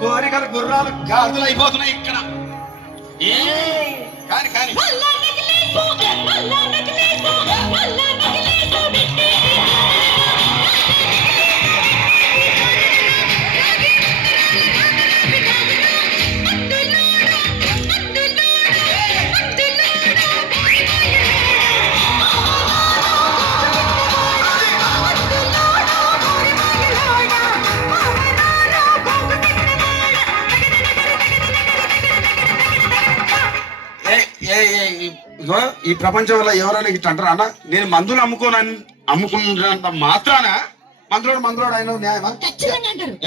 కోరికలు గుర్రాలు గాజులు అయిపోతున్నాయి ఇక్కడ. కానీ కానీ ఈ ప్రపంచంలో ఎవరైనా ఇట్లా అంటారా అన్న? నేను మందులు అమ్ముకున్నంత మాత్రాన మందులోడు ఆయన న్యాయమా?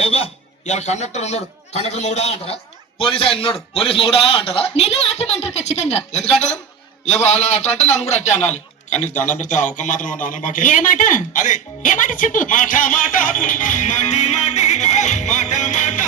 ఏవా ఇలా కండక్టర్ ఉన్నాడు, కండక్టర్ మొగుడా అంటారా? పోలీస్ ఆయన ఉన్నాడు, పోలీస్ మొగుడా అంటారా? ఖచ్చితంగా ఎందుకంటారు? ఏవో అలా అట్లా అంటే నన్ను కూడా అట్టే అనాలి. కానీ దండం పెడితే ఒక మాత్రం అదే ఏ మాట చెప్పు. మాట మాట మాటి మాటి మాట మాట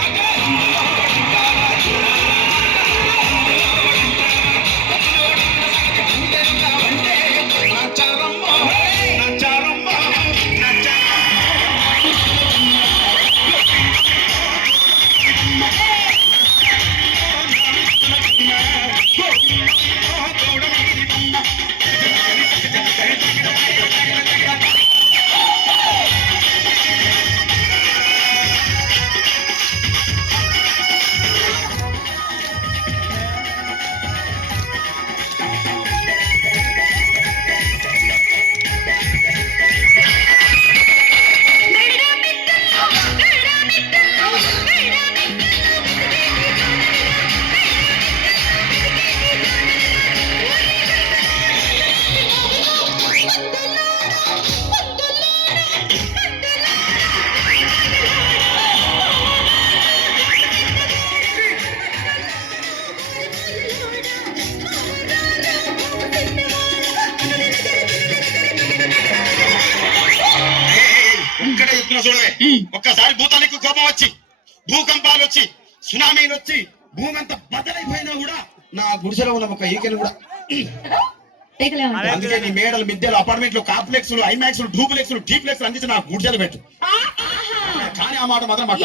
చూడవే. ఒక్కసారి భూతానికి కోపం వచ్చి, భూకంపాలు వచ్చి, సునామీలు వచ్చి, భూమి అంతా బద్దలైపోయినా కూడా నా గుడిసెలో ఉన్న ఒక ఈకెను కూడా. అందుకే నీ మేడలు, మిద్దెలు, అపార్ట్మెంట్లు, కాంప్లెక్స్, ఐమాక్స్, డూప్లెక్స్, డీప్లెక్స్ అందించి నా గుడిసెలు పెట్టు. కానీ ఆ మాట మాత్రం మాట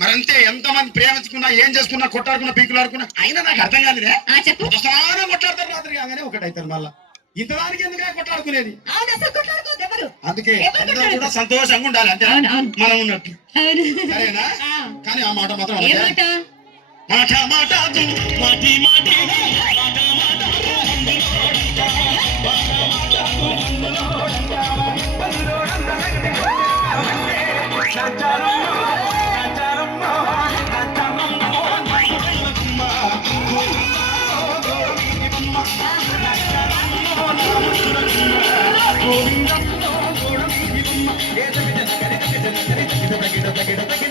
మరంతే. ఎంతమంది ప్రేమించుకున్నా, ఏం చేసుకున్నా, కొట్టాడుకున్నా, పీకులాడుకున్నా అయినా నాకు అర్థం కాలేదే. ఒకసారి కొట్లాడతారు, రాత్రి కాగానే ఒకటైతారు. మళ్ళా ఇంతదానికి ఎందుకు కొట్లాడుకునేది? అందుకే అందరూ కూడా సంతోషంగా ఉండాలి, అంతే మనం ఉన్నట్టు. సరేనా? కానీ ఆ మాట మాత్రం మాట మాట మాటి మాటి Get